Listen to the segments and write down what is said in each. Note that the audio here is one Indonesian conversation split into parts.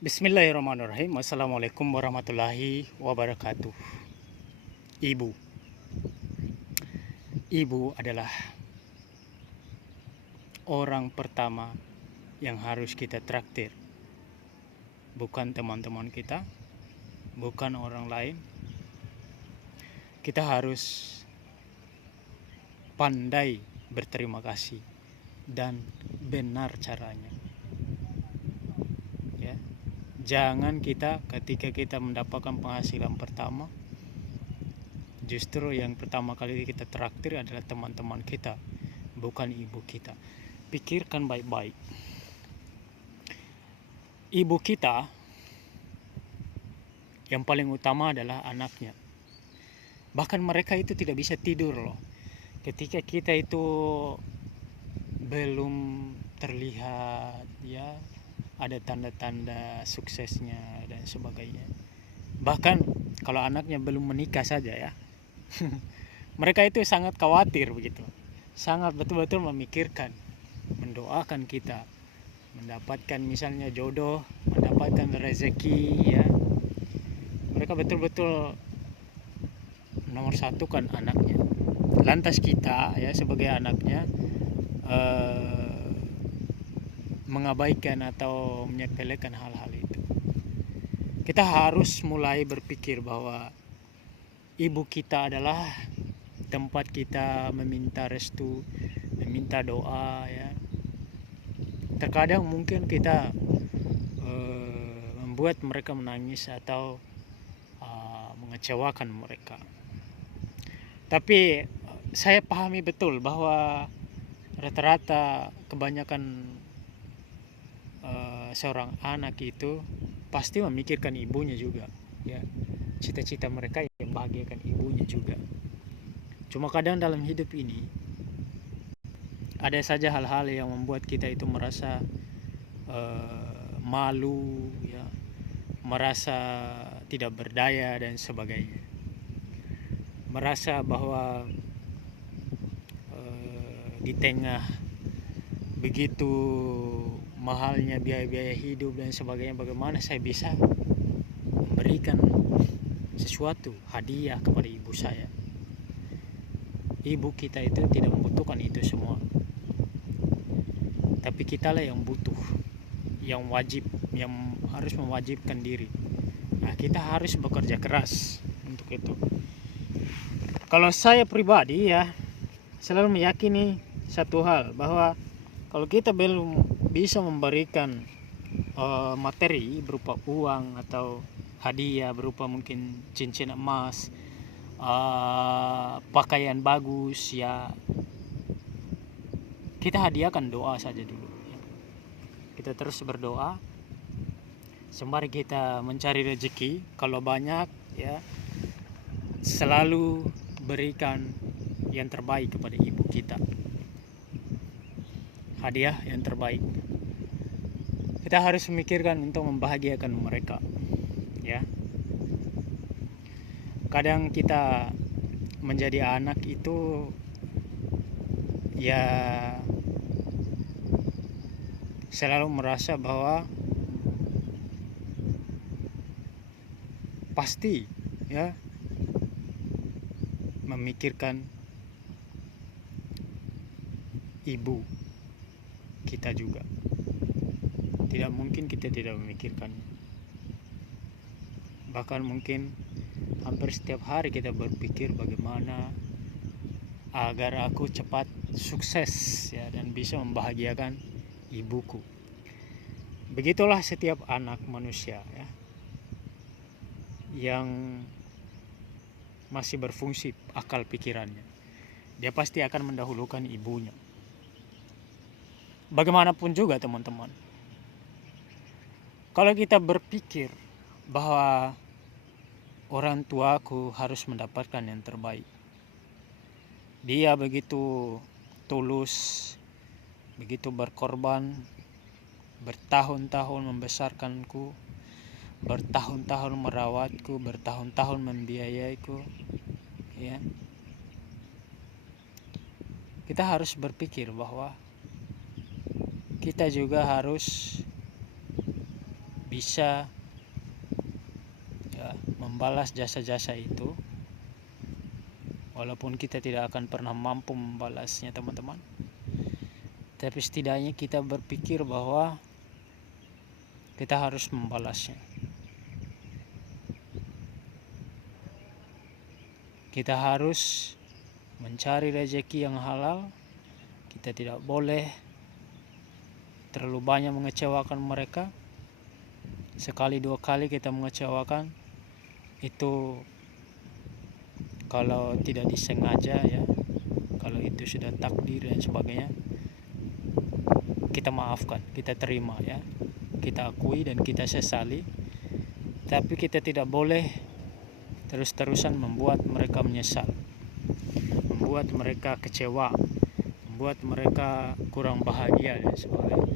Bismillahirrahmanirrahim. Assalamualaikum warahmatullahi wabarakatuh. Ibu. Ibu adalah orang pertama yang harus kita traktir. Bukan teman-teman kita, bukan orang lain. Kita harus pandai berterima kasih dan benar caranya. Ya. Jangan kita ketika kita mendapatkan penghasilan pertama, justru yang pertama kali kita traktir adalah teman-teman kita, bukan ibu kita. Pikirkan baik-baik. Ibu kita yang paling utama adalah anaknya. Bahkan mereka itu tidak bisa tidur loh. Ketika kita itu belum terlihat, ya, ada tanda-tanda suksesnya dan sebagainya. Bahkan kalau anaknya belum menikah saja ya, mereka itu sangat khawatir begitu, sangat betul-betul memikirkan, mendoakan kita mendapatkan misalnya jodoh, mendapatkan rezeki, ya. Mereka betul-betul nomor satu kan anaknya. Lantas kita ya sebagai anaknya mengabaikan atau menyepelekan hal-hal itu. Kita harus mulai berpikir bahwa ibu kita adalah tempat kita meminta restu, meminta doa, ya. Terkadang mungkin kita membuat mereka menangis atau mengecewakan mereka. Tapi saya pahami betul bahwa rata-rata kebanyakan seorang anak itu pasti memikirkan ibunya juga, ya. Cita-cita mereka yang membahagiakan ibunya juga. Cuma kadang dalam hidup ini ada saja hal-hal yang membuat kita itu merasa malu, ya, merasa tidak berdaya dan sebagainya. Merasa bahwa di tengah begitu mahalnya biaya-biaya hidup dan sebagainya, bagaimana saya bisa memberikan sesuatu hadiah kepada ibu saya. Ibu kita itu tidak membutuhkan itu semua, tapi kitalah yang butuh, yang wajib, yang harus mewajibkan diri. Nah, kita harus bekerja keras untuk itu. Kalau saya pribadi ya selalu meyakini satu hal, bahwa kalau kita belum bisa memberikan materi berupa uang atau hadiah berupa mungkin cincin emas, pakaian bagus, ya, kita hadiahkan doa saja dulu. Kita terus berdoa sembari kita mencari rezeki. Kalau banyak, ya, selalu berikan yang terbaik kepada ibu kita, hadiah yang terbaik. Kita harus memikirkan untuk membahagiakan mereka, ya. Kadang kita menjadi anak itu ya selalu merasa bahwa pasti, ya, memikirkan ibu kita juga. Tidak mungkin kita tidak memikirkan. Bahkan mungkin hampir setiap hari kita berpikir bagaimana agar aku cepat sukses, ya, dan bisa membahagiakan ibuku. Begitulah setiap anak manusia, ya, yang masih berfungsi akal pikirannya. Dia pasti akan mendahulukan ibunya. Bagaimanapun juga teman-teman, kalau kita berpikir bahwa orang tuaku harus mendapatkan yang terbaik, dia begitu tulus, begitu berkorban, bertahun-tahun membesarkanku, bertahun-tahun merawatku, bertahun-tahun membiayaiku, ya. Kita harus berpikir bahwa kita juga harus bisa ya membalas jasa-jasa itu, walaupun kita tidak akan pernah mampu membalasnya teman-teman, tapi setidaknya kita berpikir bahwa kita harus membalasnya. Kita harus mencari rezeki yang halal. Kita tidak boleh terlalu banyak mengecewakan mereka. Sekali dua kali kita mengecewakan, itu kalau tidak disengaja ya, kalau itu sudah takdir dan sebagainya, kita maafkan, kita terima ya, kita akui dan kita sesali. Tapi kita tidak boleh terus-terusan membuat mereka menyesal, membuat mereka kecewa, membuat mereka kurang bahagia dan sebagainya.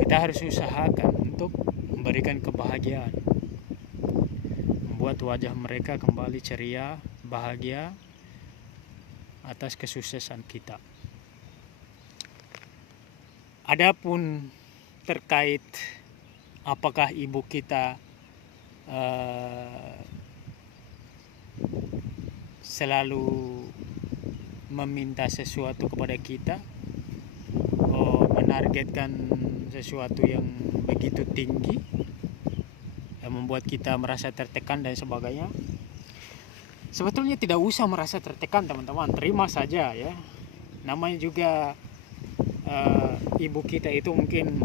Kita harus usahakan untuk memberikan kebahagiaan, membuat wajah mereka kembali ceria, bahagia atas kesuksesan kita. Adapun terkait apakah ibu kita selalu meminta sesuatu kepada kita, menargetkan sesuatu yang begitu tinggi yang membuat kita merasa tertekan dan sebagainya. Sebetulnya tidak usah merasa tertekan teman-teman, terima saja ya. Namanya juga ibu kita itu mungkin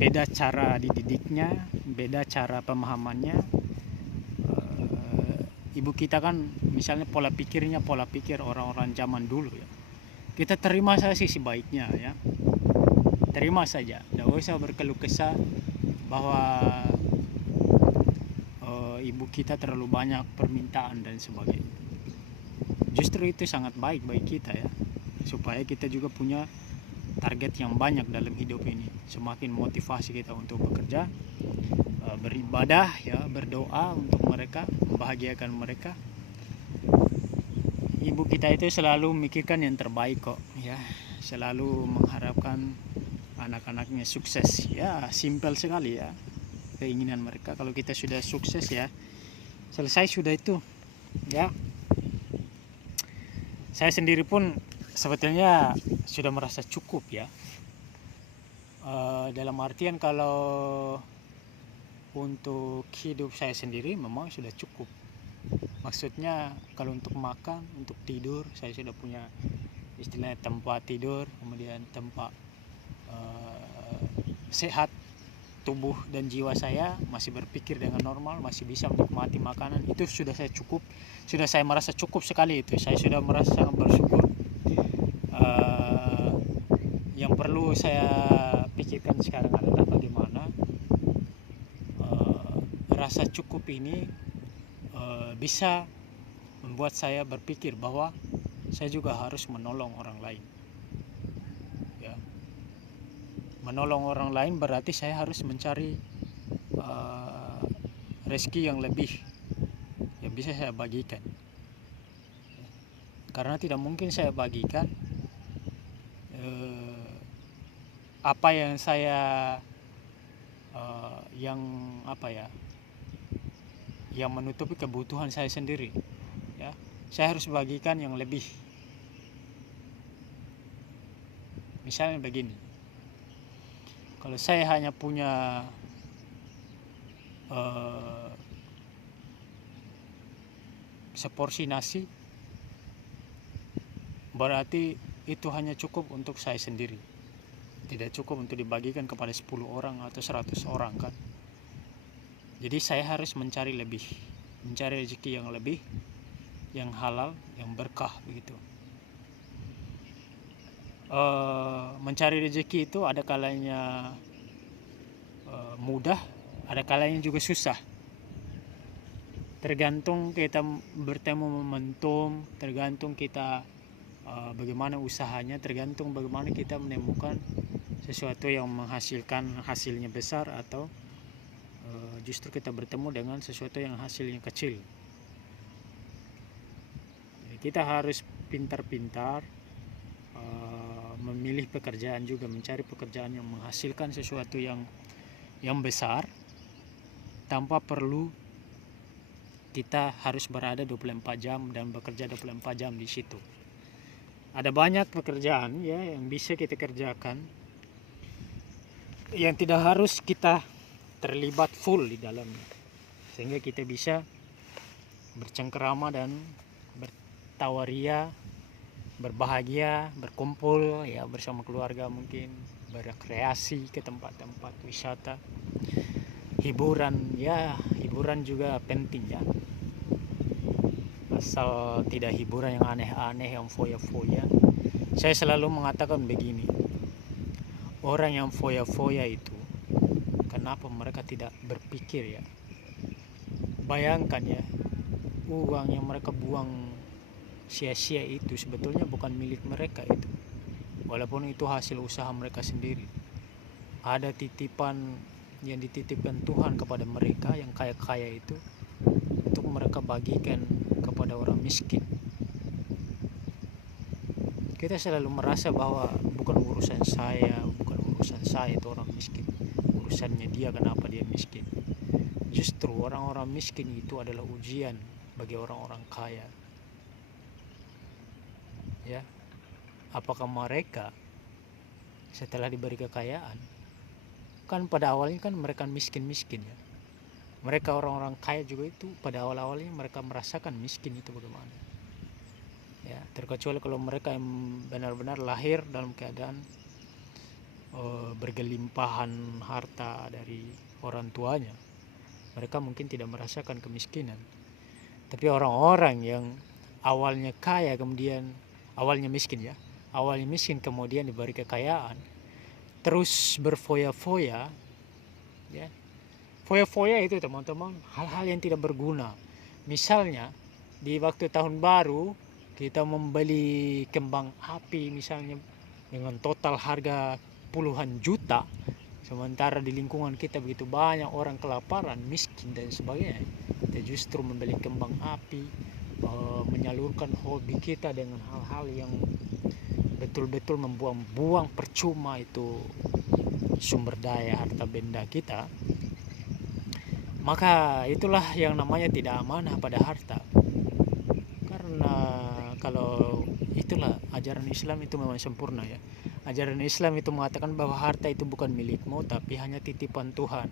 beda cara dididiknya, beda cara pemahamannya. Ibu kita kan misalnya pola pikirnya pola pikir orang-orang zaman dulu ya. Kita terima saja sisi baiknya ya, terima saja, tidak usah berkeluh kesah bahwa ibu kita terlalu banyak permintaan dan sebagainya. Justru itu sangat baik bagi kita ya, supaya kita juga punya target yang banyak dalam hidup ini. Semakin motivasi kita untuk bekerja, beribadah ya, berdoa untuk mereka, membahagiakan mereka. Ibu kita itu selalu memikirkan yang terbaik kok ya, selalu mengharapkan anak-anaknya sukses ya. Simpel sekali ya keinginan mereka. Kalau kita sudah sukses ya, selesai sudah itu ya. Saya sendiri pun sebetulnya sudah merasa cukup ya, dalam artian kalau untuk hidup saya sendiri memang sudah cukup. Maksudnya kalau untuk makan, untuk tidur, saya sudah punya istilahnya tempat tidur, kemudian tempat sehat. Tubuh dan jiwa saya masih berpikir dengan normal, masih bisa menikmati makanan, itu sudah saya cukup, sudah saya merasa cukup sekali itu. Saya sudah merasa sangat bersyukur. Yang perlu saya pikirkan sekarang adalah bagaimana rasa cukup ini bisa membuat saya berpikir bahwa saya juga harus menolong orang lain ya. Menolong orang lain berarti saya harus mencari rezeki yang lebih yang bisa saya bagikan, karena tidak mungkin saya bagikan apa yang saya yang menutupi kebutuhan saya sendiri ya. Saya harus bagikan yang lebih. Misalnya begini, kalau saya hanya punya seporsi nasi, berarti itu hanya cukup untuk saya sendiri, tidak cukup untuk dibagikan kepada 10 orang atau 100 orang kan. Jadi saya harus mencari lebih, mencari rezeki yang lebih, yang halal, yang berkah begitu. Mencari rezeki itu ada kalanya mudah, ada kalanya juga susah. Tergantung kita bertemu momentum, tergantung kita bagaimana usahanya, tergantung bagaimana kita menemukan sesuatu yang menghasilkan hasilnya besar, atau justru kita bertemu dengan sesuatu yang hasilnya kecil. Kita harus pintar-pintar memilih pekerjaan juga, mencari pekerjaan yang menghasilkan sesuatu yang yang besar tanpa perlu kita harus berada 24 jam dan bekerja 24 jam di situ. Ada banyak pekerjaan ya yang bisa kita kerjakan yang tidak harus kita terlibat full di dalamnya, sehingga kita bisa bercengkerama dan bertawaria, berbahagia, berkumpul ya bersama keluarga, mungkin berekreasi ke tempat-tempat wisata. Hiburan juga penting ya, asal tidak hiburan yang aneh-aneh, yang foya-foya. Saya selalu mengatakan begini, orang yang foya-foya itu kenapa mereka tidak berpikir ya? Bayangkan ya, uang yang mereka buang sia-sia itu sebetulnya bukan milik mereka itu, walaupun itu hasil usaha mereka sendiri. Ada titipan yang dititipkan Tuhan kepada mereka yang kaya-kaya itu untuk mereka bagikan kepada orang miskin. Kita selalu merasa bahwa bukan urusan saya itu orang miskin, urusannya dia, kenapa dia miskin. Justru orang-orang miskin itu adalah ujian bagi orang-orang kaya ya. Apakah mereka setelah diberi kekayaan, kan pada awalnya kan mereka miskin-miskin ya, mereka orang-orang kaya juga itu pada awal-awalnya mereka merasakan miskin itu bagaimana ya, terkecuali kalau mereka yang benar-benar lahir dalam keadaan bergelimpahan harta dari orang tuanya, mereka mungkin tidak merasakan kemiskinan. Tapi orang-orang yang awalnya kaya kemudian awalnya miskin kemudian diberi kekayaan, terus berfoya-foya ya. Foya-foya itu teman-teman hal-hal yang tidak berguna. Misalnya di waktu tahun baru kita membeli kembang api misalnya dengan total harga puluhan juta, sementara di lingkungan kita begitu banyak orang kelaparan, miskin dan sebagainya. Kita justru membeli kembang api, menyalurkan hobi kita dengan hal-hal yang betul-betul membuang-buang percuma itu sumber daya harta benda kita. Maka itulah yang namanya tidak amanah pada harta. Karena kalau itulah ajaran Islam itu memang sempurna ya. Ajaran Islam itu mengatakan bahwa harta itu bukan milikmu tapi hanya titipan Tuhan.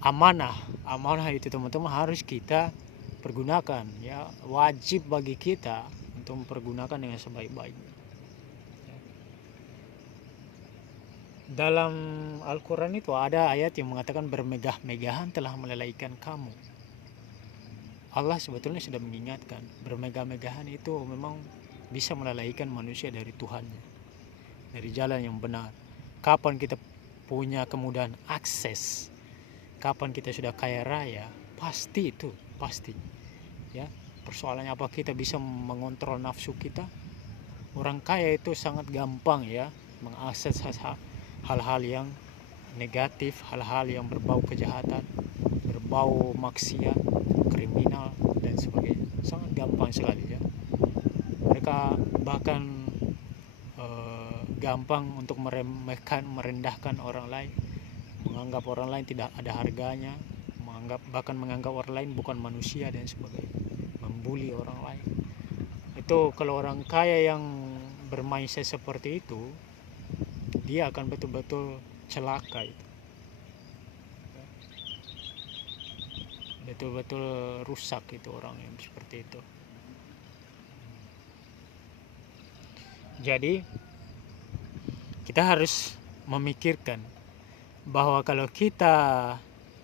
Amanah itu teman-teman harus kita pergunakan ya, wajib bagi kita untuk mempergunakan dengan sebaik-baiknya. Dalam Al-Quran itu ada ayat yang mengatakan bermegah-megahan telah melalaikan kamu. Allah sebetulnya sudah mengingatkan, bermegah-megahan itu memang bisa melalaikan manusia dari Tuhannya, dari jalan yang benar. Kapan kita punya kemudahan akses, kapan kita sudah kaya raya, pasti ya. Persoalannya apa kita bisa mengontrol nafsu kita? Orang kaya itu sangat gampang ya mengakses hal-hal yang negatif, hal-hal yang berbau kejahatan, berbau maksiat, kriminal dan sebagainya. Sangat gampang sekali ya. Mereka bahkan gampang untuk merendahkan orang lain, menganggap orang lain tidak ada harganya, menganggap orang lain bukan manusia dan sebagainya, membuli orang lain. Itu kalau orang kaya yang bermindset seperti itu, dia akan betul-betul celaka itu, betul-betul rusak itu orang yang seperti itu. Jadi kita harus memikirkan bahwa kalau kita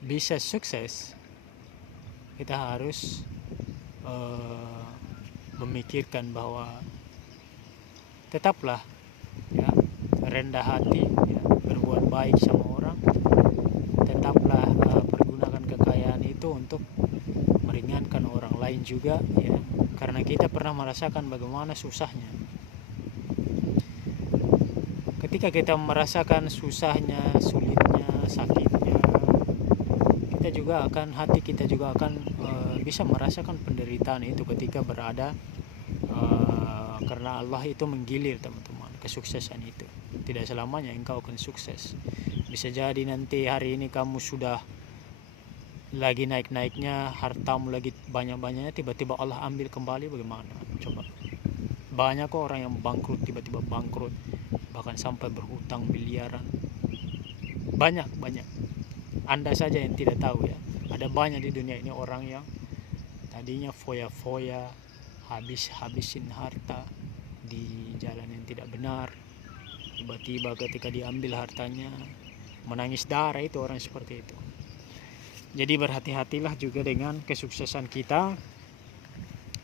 bisa sukses, kita harus memikirkan bahwa tetaplah ya, rendah hati ya, berbuat baik sama orang, tetaplah pergunakan kekayaan itu untuk meringankan orang lain juga ya, karena kita pernah merasakan bagaimana susahnya. Ketika kita merasakan susahnya, sulitnya, sakitnya, hati kita juga akan bisa merasakan penderitaan itu ketika berada karena Allah itu menggilir teman-teman kesuksesan itu. Tidak selamanya engkau akan sukses. Bisa jadi nanti hari ini kamu sudah lagi naik-naiknya, hartamu lagi banyak-banyaknya, tiba-tiba Allah ambil kembali, bagaimana? Coba. Banyak kok orang yang bangkrut, tiba-tiba bangkrut, bahkan sampai berhutang miliaran. Banyak. Anda saja yang tidak tahu ya. Ada banyak di dunia ini orang yang tadinya foya-foya, habisin harta di jalan yang tidak benar. Tiba-tiba ketika diambil hartanya, menangis darah. Itu orang seperti itu. Jadi berhati-hatilah juga dengan kesuksesan kita.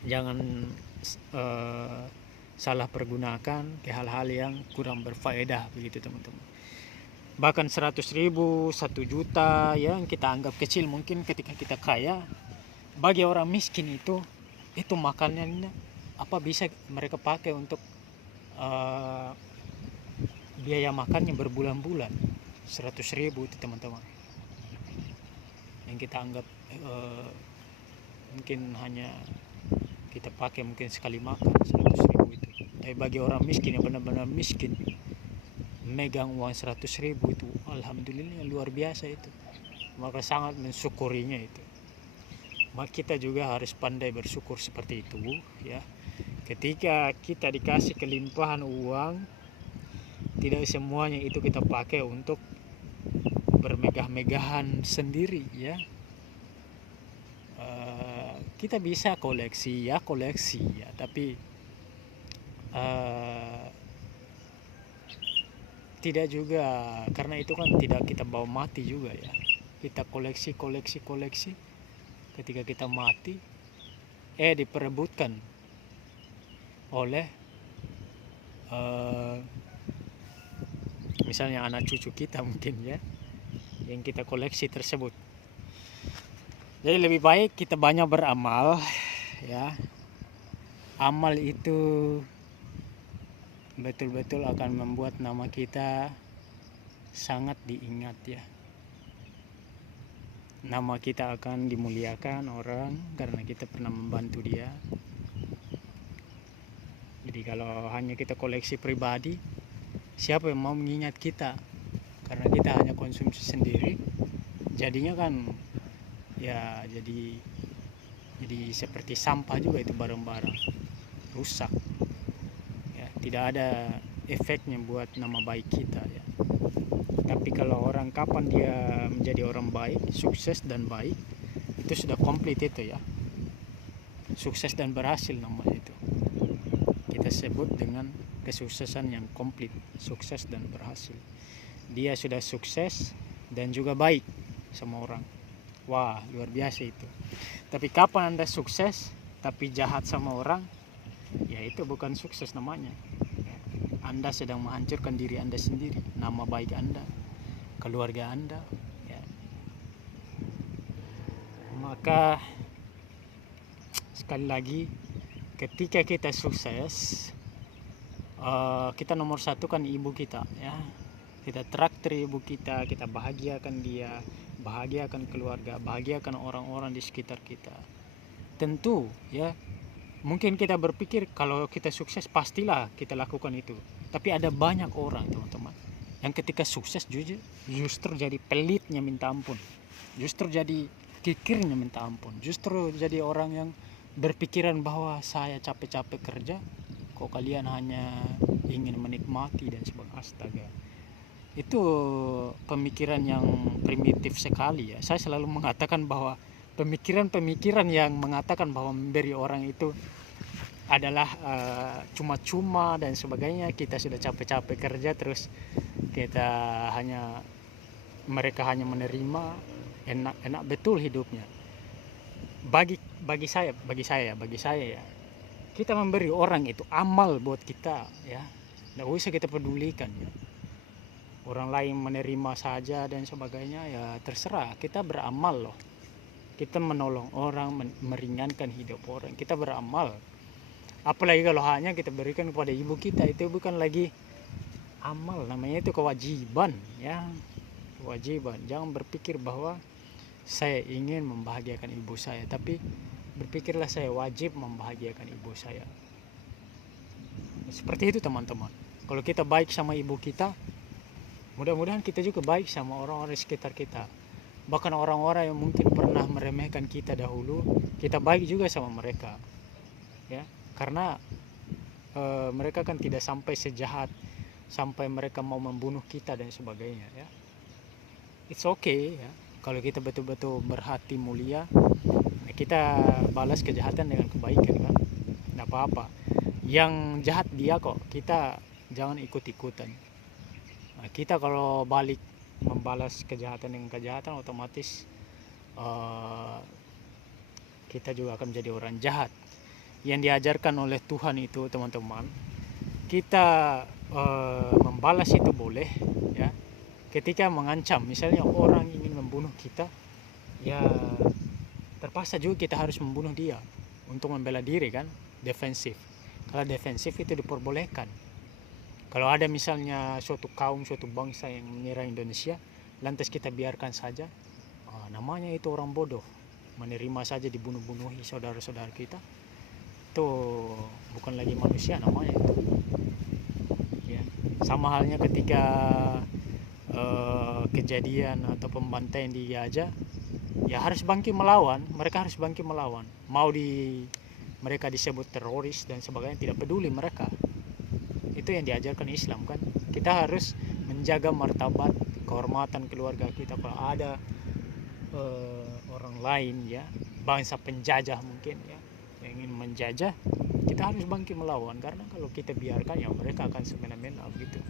Jangan salah pergunakan ke hal-hal yang kurang berfaedah, begitu teman-teman. Bahkan 100.000, 1 juta yang kita anggap kecil mungkin ketika kita kaya, bagi orang miskin itu makanannya apa bisa mereka pakai untuk biaya makannya berbulan-bulan. 100.000 itu teman-teman, yang kita anggap mungkin hanya kita pakai mungkin sekali makan 100.000 itu. Tapi bagi orang miskin yang benar-benar miskin, megang uang 100.000 itu alhamdulillah luar biasa itu. Maka sangat mensyukurinya itu. Maka kita juga harus pandai bersyukur seperti itu ya. Ketika kita dikasih kelimpahan uang, tidak semuanya itu kita pakai untuk bermegah-megahan sendiri ya. Kita bisa koleksi ya, tapi tidak juga, karena itu kan tidak kita bawa mati juga ya. Kita koleksi. Ketika kita mati, diperebutkan oleh misalnya anak cucu kita mungkin ya, yang kita koleksi tersebut. Jadi lebih baik kita banyak beramal ya. Amal itu betul-betul akan membuat nama kita sangat diingat ya. Nama kita akan dimuliakan orang karena kita pernah membantu dia. Jadi kalau hanya kita koleksi pribadi, siapa yang mau mengingat kita? Karena kita hanya konsumsi sendiri, jadinya kan ya jadi seperti sampah juga itu, barang-barang rusak ya, tidak ada efeknya buat nama baik kita ya. Tapi kalau orang kapan dia menjadi orang baik, sukses dan baik, itu sudah komplit itu ya, sukses dan berhasil namanya itu. Kita sebut dengan kesuksesan yang komplit, sukses dan berhasil. Dia sudah sukses dan juga baik sama orang. Wah, luar biasa itu. Tapi kapan Anda sukses tapi jahat sama orang, ya itu bukan sukses namanya. Anda sedang menghancurkan diri Anda sendiri, nama baik Anda, keluarga Anda ya. Maka sekali lagi, ketika kita sukses, kita nomor satu kan ibu kita ya. Kita traktir ibu kita bahagiakan dia, bahagiakan keluarga, bahagiakan orang-orang di sekitar kita. Tentu ya, mungkin kita berpikir kalau kita sukses pastilah kita lakukan itu. Tapi ada banyak orang teman-teman yang ketika sukses justru jadi pelitnya minta ampun, justru jadi kikirnya minta ampun, justru jadi orang yang berpikiran bahwa saya capek-capek kerja, kok kalian hanya ingin menikmati dan sebagainya. Astaga, itu pemikiran yang primitif sekali ya. Saya selalu mengatakan bahwa pemikiran yang mengatakan bahwa memberi orang itu adalah cuma-cuma dan sebagainya. Kita sudah capek-capek kerja, terus mereka hanya menerima, enak betul hidupnya. Bagi saya ya, kita memberi orang itu amal buat kita ya. Nggak usah kita pedulikan ya. Orang lain menerima saja dan sebagainya ya, terserah. Kita beramal loh. Kita menolong orang, meringankan hidup orang, kita beramal. Apalagi kalau hanya kita berikan kepada ibu kita, itu bukan lagi amal, namanya itu kewajiban ya. Kewajiban. Jangan berpikir bahwa saya ingin membahagiakan ibu saya, tapi berpikirlah saya wajib membahagiakan ibu saya. Seperti itu teman-teman. Kalau kita baik sama ibu kita, Mudah-mudahan kita juga baik sama orang-orang di sekitar kita. Bahkan orang-orang yang mungkin pernah meremehkan kita dahulu, kita baik juga sama mereka. Ya, karena mereka kan tidak sampai sejahat sampai mereka mau membunuh kita dan sebagainya, ya. It's okay, ya. Kalau kita betul-betul berhati mulia, kita balas kejahatan dengan kebaikan, kan? Tidak apa-apa. Yang jahat dia kok, kita jangan ikut-ikutan. Nah, kita kalau balik membalas kejahatan dengan kejahatan, otomatis kita juga akan menjadi orang jahat. Yang diajarkan oleh Tuhan itu, teman-teman, kita membalas itu boleh, ya. Ketika mengancam, misalnya orang ingin membunuh kita, ya terpaksa juga kita harus membunuh dia untuk membela diri, kan, defensif. Kalau defensif itu diperbolehkan. Kalau ada misalnya suatu kaum, suatu bangsa yang menyerang Indonesia, lantas kita biarkan saja, namanya itu orang bodoh, menerima saja dibunuh-bunuhi saudara-saudara kita. Itu bukan lagi manusia namanya itu, ya. Sama halnya ketika kejadian atau pembantaian di Gaza, ya harus bangkit melawan. Mereka harus bangkit melawan, mau mereka disebut teroris dan sebagainya, tidak peduli mereka. Itu yang diajarkan Islam, kan. Kita harus menjaga martabat, kehormatan keluarga kita. Kalau ada orang lain, ya, bangsa penjajah mungkin, ya, yang ingin menjajah, kita harus bangkit melawan. Karena kalau kita biarkan, ya mereka akan semena-mena gitu.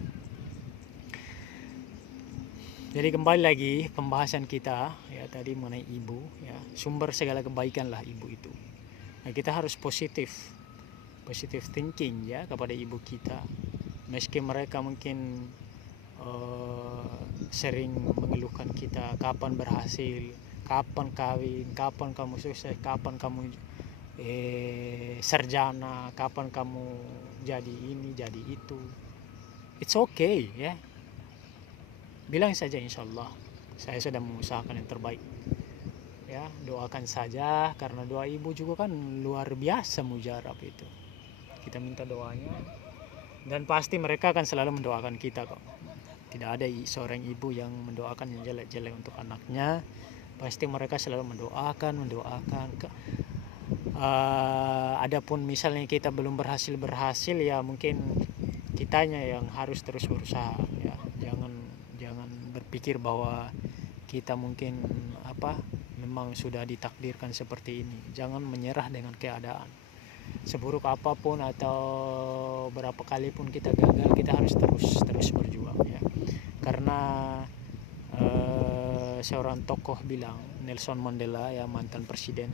Jadi kembali lagi pembahasan kita, ya, tadi mengenai ibu, ya, sumber segala kebaikan lah ibu itu. Nah, kita harus positif thinking, ya, kepada ibu kita. Meski mereka mungkin sering mengeluhkan kita, kapan berhasil, kapan kawin, kapan kamu sukses, kapan kamu sarjana, kapan kamu jadi ini, jadi itu. It's okay, ya. Bilang saja insyaallah saya sudah mengusahakan yang terbaik, ya. Doakan saja, karena doa ibu juga kan luar biasa mujarab itu. Kita minta doanya, dan pasti mereka akan selalu mendoakan kita kok. Tidak ada seorang ibu yang mendoakan yang jelek-jelek untuk anaknya. Pasti mereka selalu mendoakan. Adapun misalnya kita belum berhasil, ya mungkin kitanya yang harus terus berusaha, ya. Jangan berpikir bahwa kita mungkin memang sudah ditakdirkan seperti ini. Jangan menyerah dengan keadaan. Seburuk apapun atau berapa kali pun kita gagal, kita harus terus berjuang, ya. Karena seorang tokoh bilang, Nelson Mandela, ya, mantan presiden,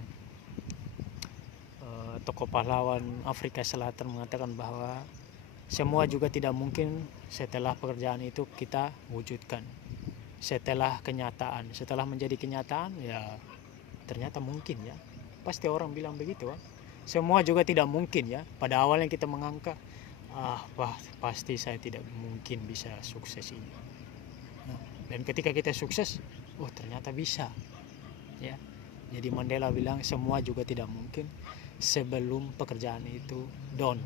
tokoh pahlawan Afrika Selatan, mengatakan bahwa semua juga tidak mungkin setelah pekerjaan itu kita wujudkan. Setelah menjadi kenyataan, ya ternyata mungkin, ya. Pasti orang bilang begitu, kan. Semua juga tidak mungkin, ya. Pada awalnya kita menganggap pasti saya tidak mungkin bisa sukses ini. Dan ketika kita sukses, ternyata bisa, ya. Jadi Mandela bilang semua juga tidak mungkin sebelum pekerjaan itu done,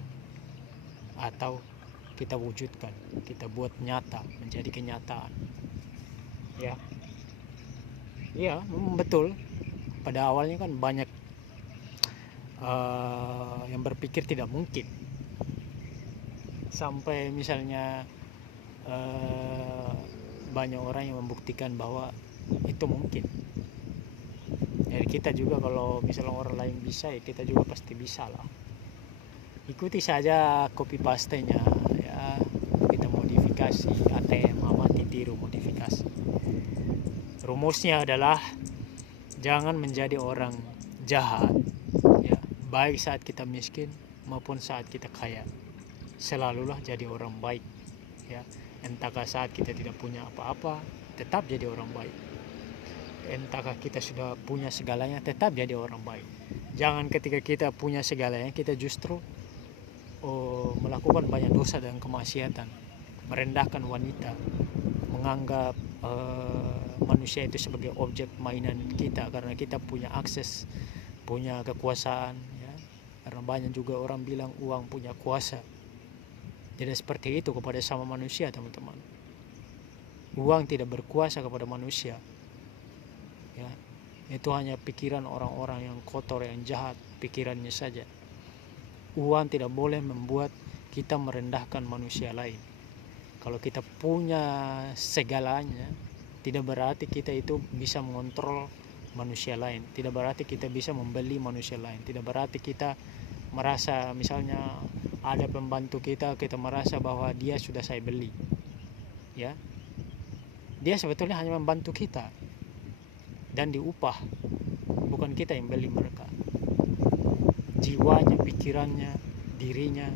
atau kita wujudkan, kita buat nyata, menjadi kenyataan, ya. Ya, betul. Pada awalnya kan banyak yang berpikir tidak mungkin, sampai misalnya banyak orang yang membuktikan bahwa itu mungkin. Jadi kita juga kalau misalnya orang lain bisa, ya kita juga pasti bisa lah. Ikuti saja copy paste-nya, ya. Kita modifikasi, ATM amati tiru modifikasi. Rumusnya adalah jangan menjadi orang jahat, ya, baik saat kita miskin maupun saat kita kaya. Selalulah jadi orang baik, ya. Entahkah saat kita tidak punya apa-apa, tetap jadi orang baik. Entahkah kita sudah punya segalanya, tetap jadi orang baik. Jangan ketika kita punya segalanya, kita justru melakukan banyak dosa dan kemaksiatan, merendahkan wanita, menganggap manusia itu sebagai objek mainan kita karena kita punya akses, punya kekuasaan, ya. Karena banyak juga orang bilang uang punya kuasa. Jadi seperti itu kepada sama manusia, teman-teman. Uang tidak berkuasa kepada manusia. Ya, itu hanya pikiran orang-orang yang kotor, yang jahat, pikirannya saja. Uang tidak boleh membuat kita merendahkan manusia lain. Kalau kita punya segalanya, tidak berarti kita itu bisa mengontrol manusia lain. Tidak berarti kita bisa membeli manusia lain. Tidak berarti kita merasa misalnya ada pembantu kita merasa bahwa dia sudah saya beli. Ya, dia sebetulnya hanya membantu kita dan diupah, bukan kita yang beli mereka. Jiwanya, pikirannya, dirinya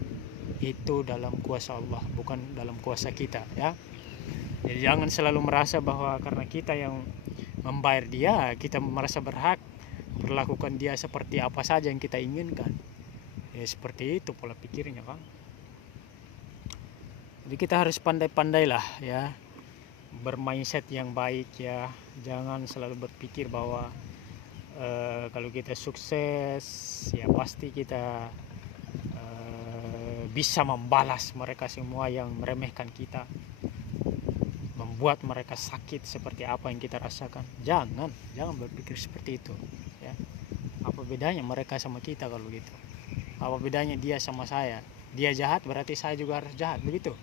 itu dalam kuasa Allah, bukan dalam kuasa kita, ya. Jadi jangan selalu merasa bahwa karena kita yang membayar dia, kita merasa berhak perlakukan dia seperti apa saja yang kita inginkan. Ya seperti itu pola pikirnya, Kang. Jadi kita harus pandai-pandai lah, ya, bermindset yang baik, ya. Jangan selalu berpikir bahwa kalau kita sukses ya pasti kita bisa membalas mereka semua yang meremehkan kita, membuat mereka sakit seperti apa yang kita rasakan. Jangan berpikir seperti itu, ya. Apa bedanya mereka sama kita kalau gitu? Apa bedanya dia sama saya? Dia jahat berarti saya juga harus jahat, begitu?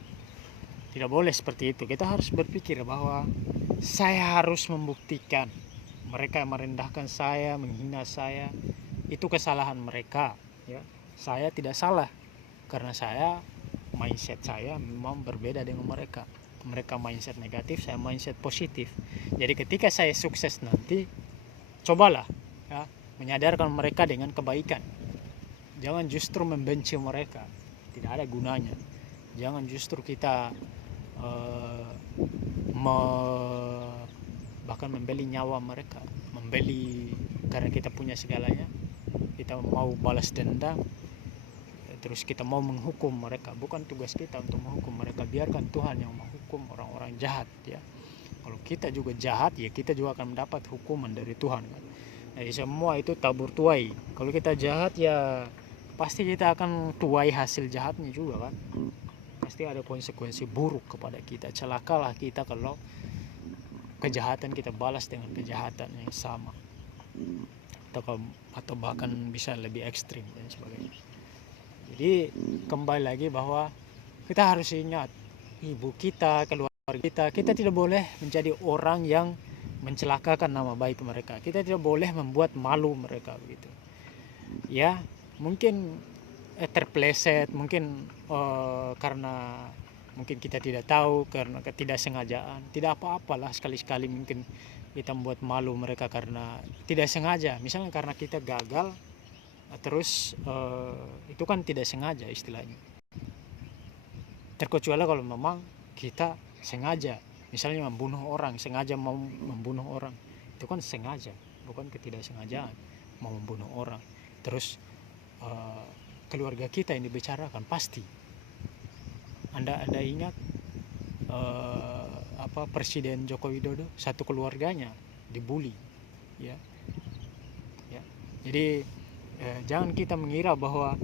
Tidak boleh seperti itu. Kita harus berpikir bahwa saya harus membuktikan mereka yang merendahkan saya, menghina saya, itu kesalahan mereka, ya. Saya tidak salah karena mindset saya memang berbeda dengan mereka. Mereka mindset negatif, saya mindset positif. Jadi ketika saya sukses nanti, cobalah, ya, menyadarkan mereka dengan kebaikan. Jangan justru membenci mereka, tidak ada gunanya. Jangan justru kita bahkan membeli nyawa mereka, membeli karena kita punya segalanya, kita mau balas dendam, terus kita mau menghukum mereka. Bukan tugas kita untuk menghukum mereka, biarkan Tuhan yang menghukum orang-orang jahat, ya. Kalau kita juga jahat, ya kita juga akan mendapat hukuman dari Tuhan, kan. Jadi semua itu tabur tuai. Kalau kita jahat, ya pasti kita akan tuai hasil jahatnya juga, kan. Pasti ada konsekuensi buruk kepada kita. Celakalah kita kalau kejahatan kita balas dengan kejahatan yang sama, atau bahkan bisa lebih ekstrim dan sebagainya. Jadi kembali lagi bahwa kita harus ingat ibu kita, keluarga kita tidak boleh menjadi orang yang mencelakakan nama baik mereka. Kita tidak boleh membuat malu mereka, begitu. Ya, mungkin terpleset, mungkin karena mungkin kita tidak tahu, karena ketidaksengajaan, tidak apa-apalah, sekali-sekali mungkin kita membuat malu mereka karena tidak sengaja, misalnya karena kita gagal, terus itu kan tidak sengaja istilahnya. Terkecuali kalau memang kita sengaja, misalnya membunuh orang, sengaja mau membunuh orang, itu kan sengaja, bukan ketidaksengajaan mau membunuh orang. Terus keluarga kita yang dibicarakan, pasti Anda ingat Presiden Joko Widodo, satu keluarganya dibully, ya. Jadi jangan kita mengira bahwa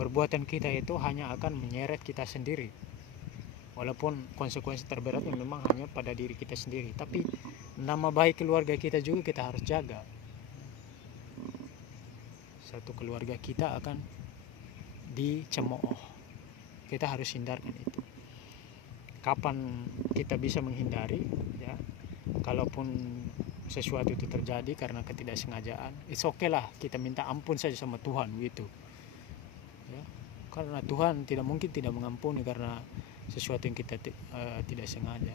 perbuatan kita itu hanya akan menyeret kita sendiri, walaupun konsekuensi terberatnya memang hanya pada diri kita sendiri, tapi nama baik keluarga kita juga kita harus jaga. Satu keluarga kita akan dicemooh, kita harus hindarkan itu. Kapan kita bisa menghindari, ya, kalaupun sesuatu itu terjadi karena ketidaksengajaan, it's okay lah, kita minta ampun saja sama Tuhan, gitu, ya. Karena Tuhan tidak mungkin tidak mengampuni karena sesuatu yang kita tidak sengaja,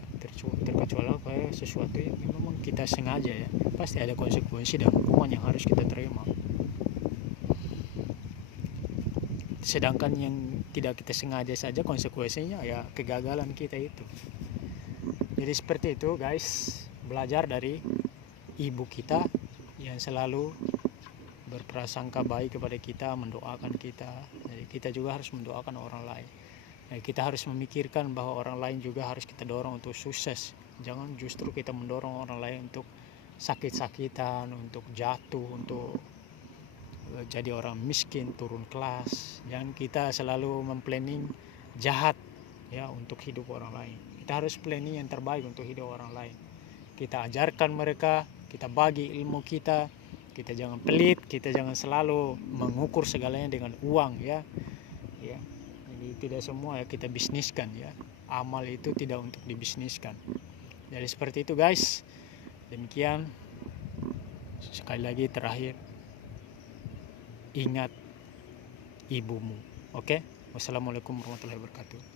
terkecuali kayak sesuatu yang memang kita sengaja, ya, pasti ada konsekuensi dan hukuman yang harus kita terima. Sedangkan yang tidak kita sengaja saja konsekuensinya ya kegagalan kita itu. Jadi seperti itu, guys. Belajar dari ibu kita yang selalu berprasangka baik kepada kita, mendoakan kita. Jadi kita juga harus mendoakan orang lain. Jadi kita harus memikirkan bahwa orang lain juga harus kita dorong untuk sukses. Jangan justru kita mendorong orang lain untuk sakit-sakitan, untuk jatuh, untuk jadi orang miskin, turun kelas. Jangan kita selalu memplanning jahat, ya, untuk hidup orang lain. Kita harus planning yang terbaik untuk hidup orang lain. Kita ajarkan mereka, kita bagi ilmu kita. Kita jangan pelit, kita jangan selalu mengukur segalanya dengan uang ya. Ya. Jadi tidak semua ya kita bisniskan ya. Amal itu tidak untuk dibisniskan. Jadi seperti itu guys. Demikian. Sekali lagi terakhir, ingat ibumu. Oke? Wassalamualaikum warahmatullahi wabarakatuh.